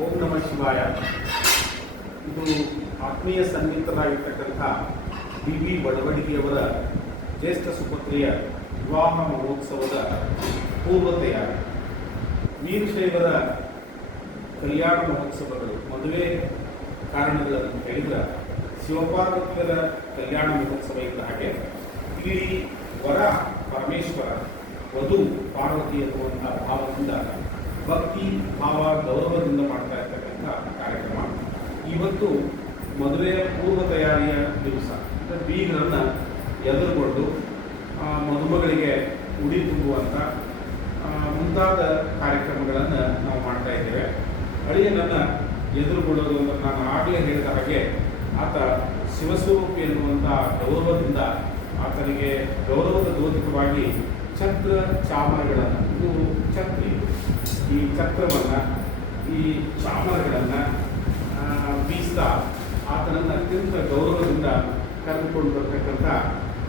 ಓಂ ನಮಃ ಶಿವಾಯ. ಇದು ಆತ್ಮೀಯ ಸನ್ನಿಹಿತರಾಗಿರ್ತಕ್ಕಂಥ ಬಿ ಬಡವಡಿಗೆಯವರ ಜ್ಯೇಷ್ಠ ಸುಪುತ್ರಿಯ ವಿವಾಹ ಮಹೋತ್ಸವದ ಪೂರ್ವ ತಯಾರಿ. ವೀರಶೈವರ ಕಲ್ಯಾಣ ಮಹೋತ್ಸವಗಳು, ಮದುವೆ ಕಾರಣಗಳನ್ನು ಹೇಳಿದ್ರೆ ಶಿವಪಾರ್ವತಿಯರ ಕಲ್ಯಾಣ ಮಹೋತ್ಸವ ಇದ್ದ ಹಾಗೆ ಇಲ್ಲಿ ವರ ಪರಮೇಶ್ವರ, ವಧು ಪಾರ್ವತಿ ಎನ್ನುವಂಥ ಭಾವದಿಂದ, ಭಕ್ತಿ ಭಾವ ಗೌರವದಿಂದ ಮಾಡ್ತಾ ಇರ್ತಕ್ಕಂಥ ಕಾರ್ಯಕ್ರಮ. ಇವತ್ತು ಮದುವೆಯ ಪೂರ್ವ ತಯಾರಿಯ ದಿವಸ. ಬೀಗರನ್ನು ಎದುರುಗೊಂಡು ಮದುಮಗಳಿಗೆ ಉಡಿ ತುಂಬುವಂಥ ಮುಂತಾದ ಕಾರ್ಯಕ್ರಮಗಳನ್ನು ನಾವು ಮಾಡ್ತಾ ಇದ್ದೇವೆ. ಅಳಿಯನನ್ನು ಎದುರುಗೊಳ್ಳೋದು ಅಂತ ನಾನು ಆಗಲೇ ಹೇಳಿದ ಹಾಗೆ, ಆತ ಶಿವಸ್ವರೂಪಿ ಎನ್ನುವಂಥ ಗೌರವದಿಂದ ಆತನಿಗೆ ಗೌರವದ ದ್ಯೋತಕವಾಗಿ ಛತ್ರ ಚಾಮರಗಳನ್ನು, ಇದು ಛತ್ರಿ, ಈ ಛತ್ರವನ್ನು, ಈ ಚಾಮರಗಳನ್ನು ಬೀಸ್ತಾ ಆತನನ್ನು ಅತ್ಯಂತ ಗೌರವದಿಂದ ಕರೆದುಕೊಂಡು ಬರ್ತಕ್ಕಂಥ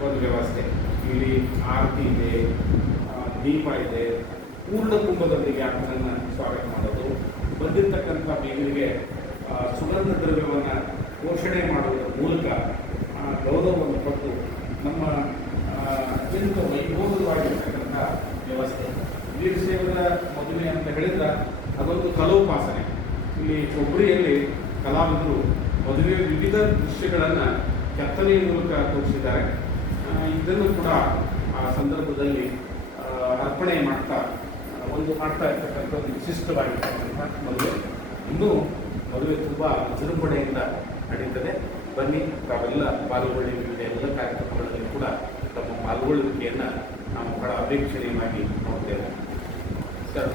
ಒಂದು ವ್ಯವಸ್ಥೆ. ಇಲ್ಲಿ ಆರತಿ ಇದೆ, ದೀಪ ಇದೆ, ಪೂರ್ಣ ಕುಂಭದೊಂದಿಗೆ ಆತನನ್ನು ಸ್ವಾಗತ ಮಾಡೋದು, ಬಂದಿರತಕ್ಕಂಥ ಬೀಗರಿಗೆ ಸುಗಂಧ ದ್ರವ್ಯವನ್ನು ಪೋಷಣೆ ಮಾಡುವುದರ ಮೂಲಕ ಗೌರವವನ್ನು ಕೊಟ್ಟು ನಮ್ಮ ಅತ್ಯಂತ ವೈಭೋಗವಾಗಿರ್ತಕ್ಕಂಥ ವ್ಯವಸ್ಥೆ. ವೀರಶೈವರ ಮದುವೆ ಅಂತ ಹೇಳಿದ್ರೆ ಅದೊಂದು ಕಲೋಪಾಸನೆ. ಇಲ್ಲಿ ಕೊಬ್ಬರಿಯಲ್ಲಿ ಕಲಾವಿದರು ಮದುವೆಯ ವಿವಿಧ ದೃಶ್ಯಗಳನ್ನು ಕೆತ್ತನೆಯ ಮೂಲಕ ತೋರಿಸಿದ್ದಾರೆ. ಇದನ್ನು ಕೂಡ ಆ ಸಂದರ್ಭದಲ್ಲಿ ಅರ್ಪಣೆ ಮಾಡ್ತಾ ಇರ್ತಕ್ಕಂಥ ಒಂದು ವಿಶಿಷ್ಟವಾಗಿರ್ತಕ್ಕಂಥ ಮದುವೆ. ಇನ್ನೂ ಮದುವೆ ತುಂಬ ವಿಜೃಂಭಣೆಯಿಂದ ನಡೀತದೆ. ಬನ್ನಿ, ತಾವೆಲ್ಲ ಪಾಲ್ಗೊಳ್ಳಿ. ವಿವಿಧ ಎಲ್ಲ ಕಾರ್ಯಕ್ರಮಗಳಲ್ಲಿ ಕೂಡ ತಮ್ಮ ಪಾಲ್ಗೊಳ್ಳುವಿಕೆಯನ್ನು ನಾವು ಬಹಳ ಅಪೇಕ್ಷಣೀಯವಾಗಿ ನೋಡ್ತೇವೆ. ಸರ್